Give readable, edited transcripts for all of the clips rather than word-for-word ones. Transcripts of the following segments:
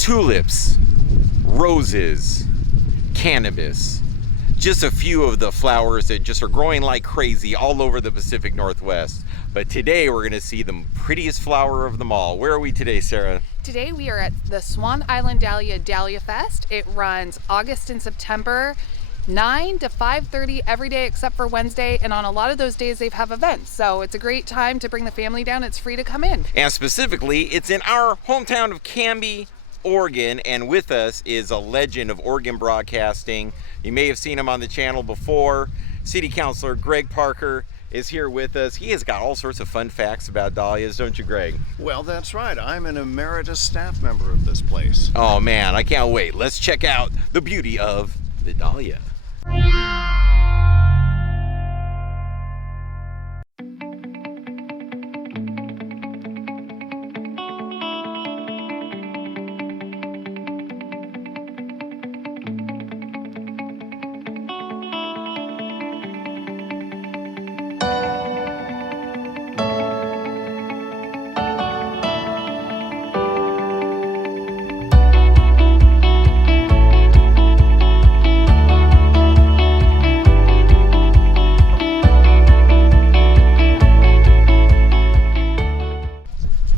tulips, roses, cannabis. Just a few of the flowers that just are growing like crazy all over the Pacific Northwest. But today we're gonna see the prettiest flower of them all. Where are we today, Sarah? Today we are at the Swan Island Dahlia Fest. It runs August and September, 9 to 5:30 every day except for Wednesday, and on a lot of those days they have events. So it's a great time to bring the family down. It's free to come in. And specifically, it's in our hometown of Canby, Oregon, and with us is a legend of Oregon broadcasting. You may have seen him on the channel before. City Councilor Greg Parker is here with us. He has got all sorts of fun facts about dahlias, don't you, Greg? Well, that's right. I'm an emeritus staff member of this place. Oh man, I can't wait. Let's check out the beauty of the dahlia.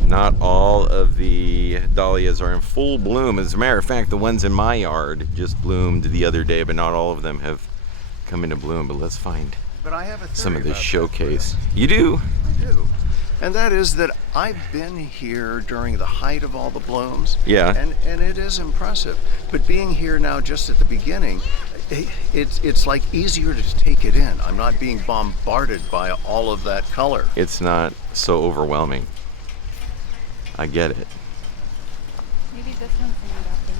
Not all of the dahlias are in full bloom. As a matter of fact, the ones in my yard just bloomed the other day, but not all of them have come into bloom. But let's find some of this showcase. You do? I do. And that is that I've been here during the height of all the blooms. Yeah. And it is impressive. But being here now just at the beginning, it's like easier to take it in. I'm not being bombarded by all of that color. It's not so overwhelming. I get it. Maybe this one's named after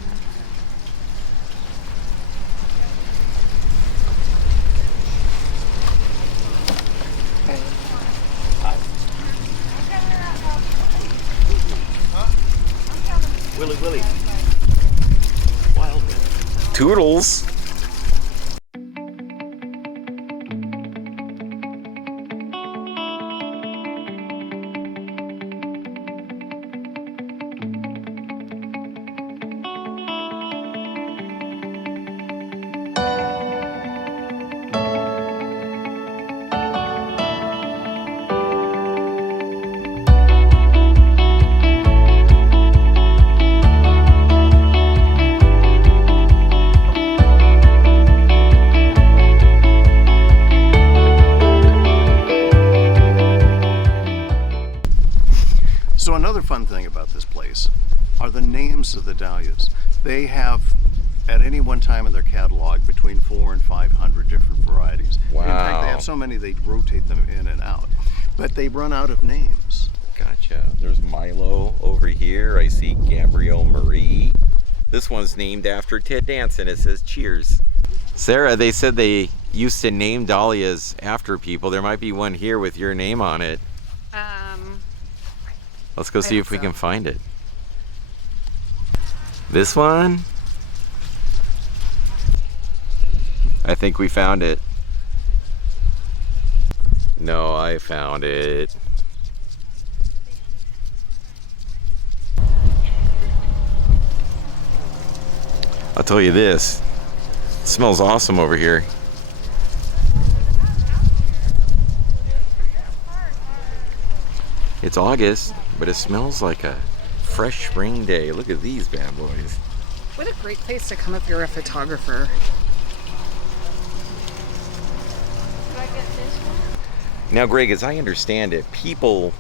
me. Willy. Wild man. Toodles. So another fun thing about this place are the names of the dahlias. They have, at any one time in their catalog, between 400 and 500 different varieties. Wow. In fact, they have so many they rotate them in and out. But they run out of names. Gotcha. There's Milo over here. I see Gabrielle Marie. This one's named after Ted Danson. It says cheers. Sarah, they said they used to name dahlias after people. There might be one here with your name on it. Let's go see if we can find it. This one? I think we found it. No, I found it. I'll tell you this, it smells awesome over here. It's August, but it smells like a fresh spring day. Look at these bad boys. What a great place to come if you're a photographer. Did I get this one? Now, Greg, as I understand it, people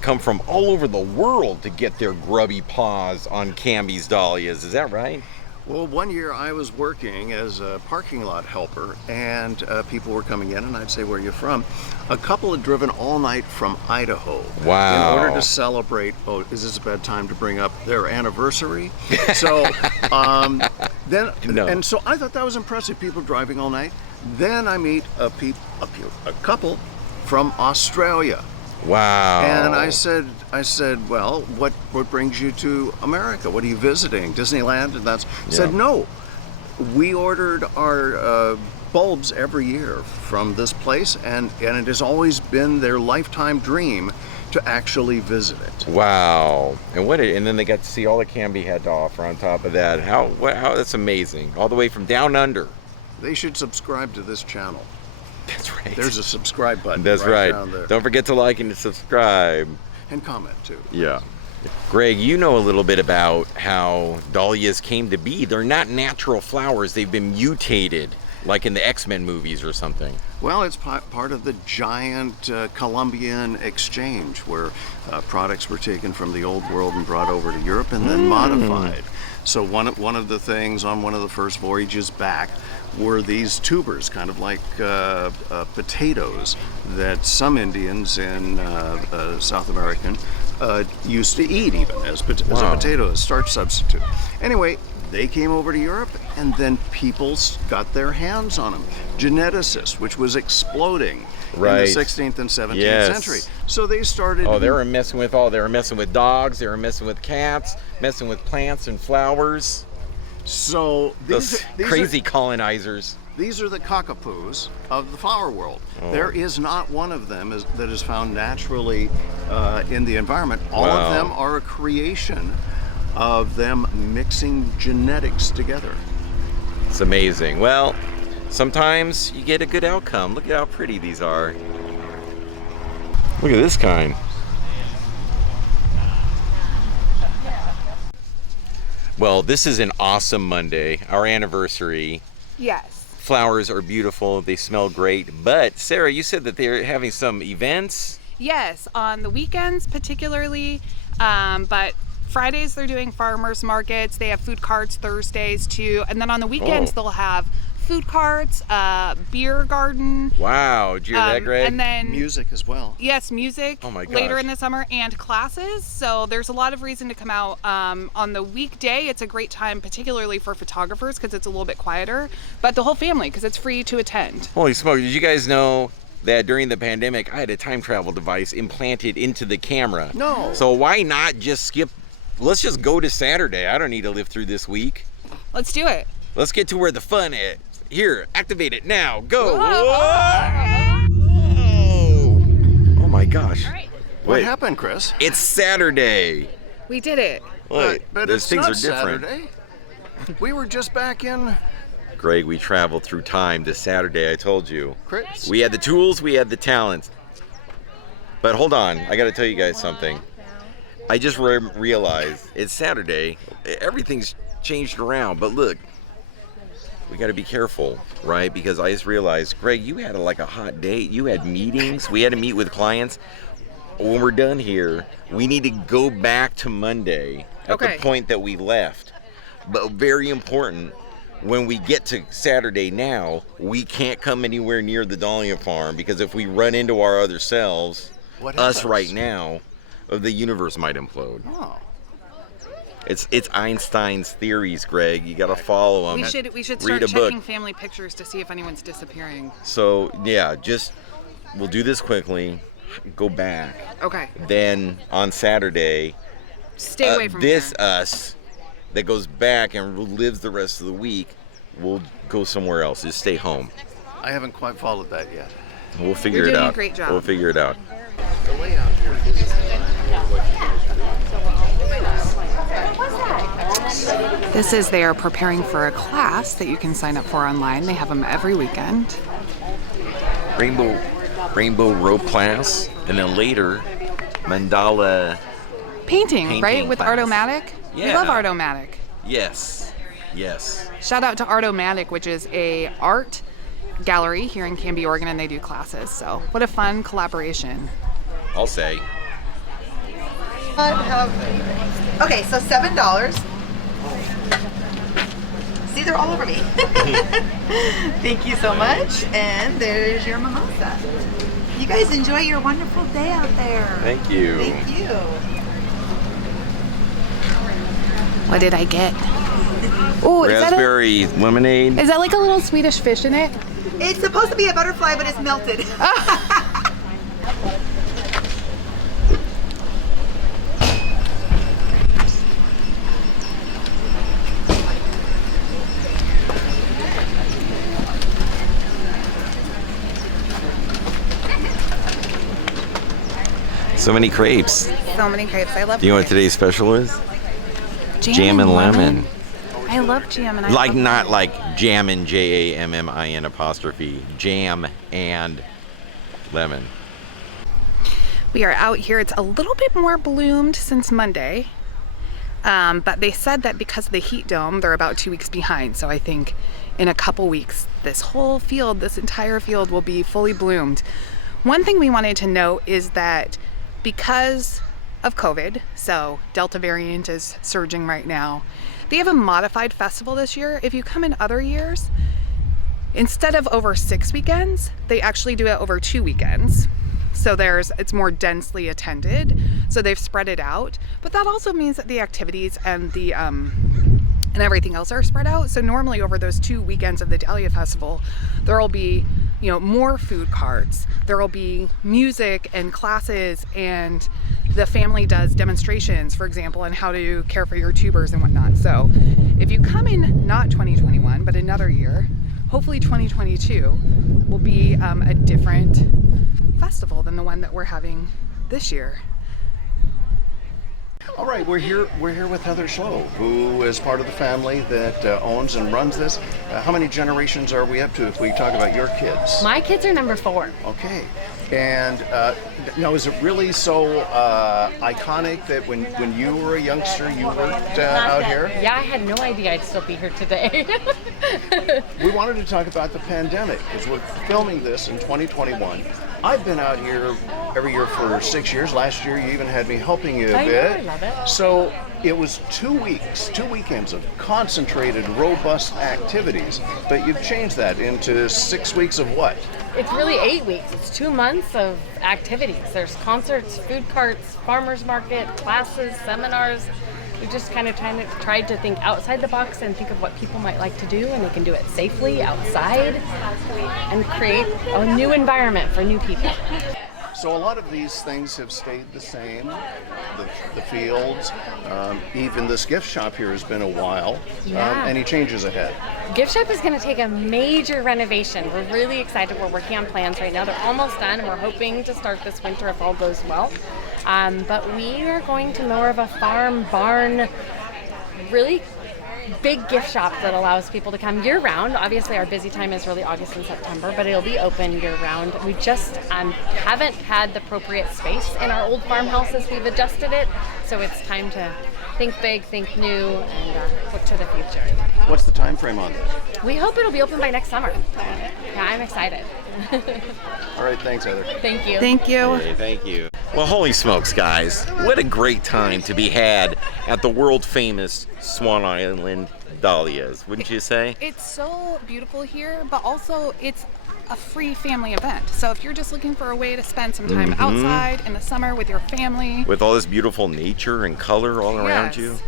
come from all over the world to get their grubby paws on Canby's dahlias. Is that right? Well, one year I was working as a parking lot helper, and people were coming in, and I'd say, "Where are you from?" A couple had driven all night from Idaho. Wow. In order to celebrate, oh, is this a bad time to bring up their anniversary? So then, No. and so I thought that was impressive, people driving all night. Then I meet a couple from Australia. Wow. And I said, well, what brings you to America? What are you visiting? Disneyland? And that's said, no. We ordered our bulbs every year from this place, and it has always been their lifetime dream to actually visit it. Wow. And then they got to see all that Canby had to offer on top of that. How that's amazing. All the way from down under. They should subscribe to this channel. That's right. There's a subscribe button. That's right. Down there. Don't forget to like and to subscribe. And comment too. Yeah. Greg, you know a little bit about how dahlias came to be. They're not natural flowers. They've been mutated, like in the X-Men movies or something. Well, it's part of the giant Columbian exchange where products were taken from the old world and brought over to Europe and then modified. So one of the things on one of the first voyages back were these tubers, kind of like potatoes, that some Indians in South American used to eat even as a potato, as starch substitute. Anyway, they came over to Europe, and then people got their hands on them. Geneticists, which was exploding in the 16th and 17th century. So they started. Oh, they were messing with dogs. They were messing with cats, messing with plants and flowers. So these crazy colonizers. These are the cockapoos of the flower world. Oh. There is not one of them that is found naturally in the environment. All of them are a creation of them mixing genetics together. It's amazing. Well, sometimes you get a good outcome. Look at how pretty these are. Look at this kind. Well, this is an awesome Monday, our anniversary. Yes. Flowers are beautiful, they smell great. But Sarah, you said that they're having some events? Yes, on the weekends particularly, but Fridays they're doing farmers markets. They have food carts Thursdays too, and then on the weekends they'll have food carts, beer garden. Wow, did you hear that, Greg? And then music as well. Yes, music. Oh my gosh. Later in the summer, and classes. So there's a lot of reason to come out. On the weekday, it's a great time, particularly for photographers, because it's a little bit quieter. But the whole family, because it's free to attend. Holy smoke! Did you guys know that during the pandemic, I had a time travel device implanted into the camera? No. So why not just skip? Let's just go to Saturday. I don't need to live through this week. Let's do it. Let's get to where the fun is. Here, activate it now. Go. Whoa. Whoa. Oh my gosh. All right. What Wait, happened, Chris? it's Saturday. We did it. Wait, But those it's things not are different. Saturday. We were just back in. Greg, we traveled through time to Saturday, I told you. Chris. We had the tools, we had the talents. But hold on, I gotta tell you guys something. I just realized it's Saturday. Everything's changed around, but look, we gotta be careful, right? Because I just realized, Greg, you had like a hot date. You had meetings. We had to meet with clients. When we're done here, we need to go back to Monday at the point that we left. But very important, when we get to Saturday now, we can't come anywhere near the Dahlia Farm, because if we run into our other selves, us right now, the universe might implode. Oh. It's Einstein's theories, Greg. You gotta follow them. We should start checking family pictures to see if anyone's disappearing. So yeah, we'll do this quickly. Go back. Okay. Then on Saturday, Stay away from this here. us that goes back and lives the rest of the week, we'll go somewhere else. Just stay home. I haven't quite followed that yet. We'll figure You're it doing out. a great job. We'll figure it out. The layout here is. This is they are preparing for a class that you can sign up for online. They have them every weekend. Rainbow rope class, and then later mandala Painting, right? With class. Artomatic? We Yeah. love Artomatic. Yes. Shout out to Artomatic, which is a art gallery here in Canby, Oregon, and they do classes. So what a fun collaboration. I'll say. Okay, so $7. See, they're all over me. Thank you so much. And there's your mimosa. You guys enjoy your wonderful day out there. Thank you. Thank you. What did I get? Oh, Raspberry lemonade. Is that like a little Swedish fish in it? It's supposed to be a butterfly, but it's melted. So many crepes. So many crepes. I love Do you know what crepes. today's special is? Jam and lemon. I love jam and I Like love not lemon. like jammin', Jammin apostrophe, jam and lemon. We are out here. It's a little bit more bloomed since Monday. But they said that because of the heat dome, they're about 2 weeks behind. So I think in a couple weeks, this whole field, this entire field will be fully bloomed. One thing we wanted to note is that because of COVID, so Delta variant is surging right now, they have a modified festival this year. If you come in other years, instead of over 6 weekends, they actually do it over 2 weekends. So it's more densely attended. So they've spread it out, but that also means that the activities and the and everything else are spread out. So normally over those 2 weekends of the Dahlia Festival, there will be, you know, more food carts. There will be music and classes, and the family does demonstrations, for example, on how to care for your tubers and whatnot. So if you come in not 2021, but another year, hopefully 2022 will be a different festival than the one that we're having this year. All right, we're here with Heather Schloe, who is part of the family that owns and runs this. How many generations are we up to if we talk about your kids? My kids are number 4. Okay. And now, is it really so iconic that when you were a youngster, you worked out here? Yeah, I had no idea I'd still be here today. We wanted to talk about the pandemic because we're filming this in 2021. I've been out here every year for 6 years. Last year, you even had me helping you a I know, bit. I love it. So it was 2 weeks, 2 weekends of concentrated, robust activities. But you've changed that into 6 weeks of what? It's really 8 weeks. It's 2 months of activities. There's concerts, food carts, farmers market, classes, seminars. We just kind of tried to think outside the box and think of what people might like to do, and they can do it safely outside and create a new environment for new people. So a lot of these things have stayed the same. The fields, even this gift shop here has been a while. Yeah. Any changes ahead? Gift shop is going to take a major renovation. We're really excited. We're working on plans right now. They're almost done, and we're hoping to start this winter if all goes well. But we are going to more of a farm, barn, really big gift shop that allows people to come year-round. Obviously, our busy time is really August and September, but it'll be open year-round. We just haven't had the appropriate space in our old farmhouses. We've adjusted it, so it's time to think big, think new, and look to the future. What's the time frame on this? We hope it'll be open by next summer. Yeah, I'm excited. All right, thanks, Heather. Thank you. Thank you. Hey, thank you. Well, holy smokes, guys. What a great time to be had at the world famous Swan Island Dahlias, wouldn't you say? It's so beautiful here, but also it's a free family event. So if you're just looking for a way to spend some time outside in the summer with your family. With all this beautiful nature and color all around Yes. you.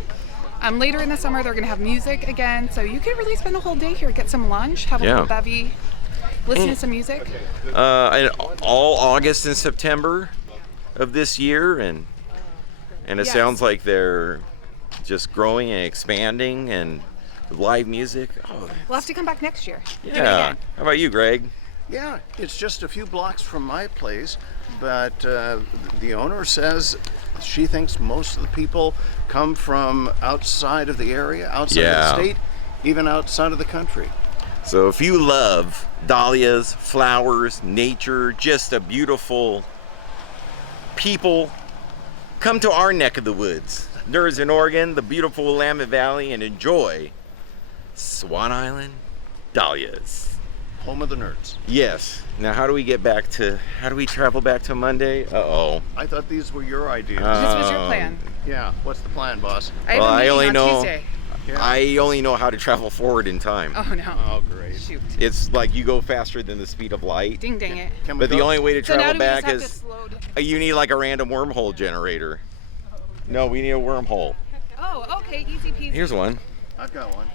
Later in the summer, they're going to have music again. So you could really spend the whole day here, get some lunch, have a Yeah. little bevy, listen to some music. And all August and September of this year, and it Yes. sounds like they're just growing and expanding, and live music. Oh, We'll have to come back next year. Do it yeah. again. How about you, Greg? Yeah, it's just a few blocks from my place, but the owner says she thinks most of the people come from outside of the area, outside of Yeah. the state, even outside of the country. So if you love dahlias, flowers, nature, just a beautiful people, come to our neck of the woods, Nursing, Oregon, the beautiful Willamette Valley, and enjoy Swan Island Dahlias. Home of the nerds. Yes. Now, how do we travel back to Monday? Uh-oh. I thought these were your ideas. This was your plan. Yeah, what's the plan, boss? I have Well, a I meeting only on know- Tuesday. Yeah. I only know how to travel forward in time. Oh no. Oh, great. Shoot. It's like you go faster than the speed of light. Ding dang it. Can we But the go? only way to So now travel do we just back have to is slow down? you need like a random wormhole generator. No, we need a wormhole. Oh, okay, easy peasy. Here's one. I've got one.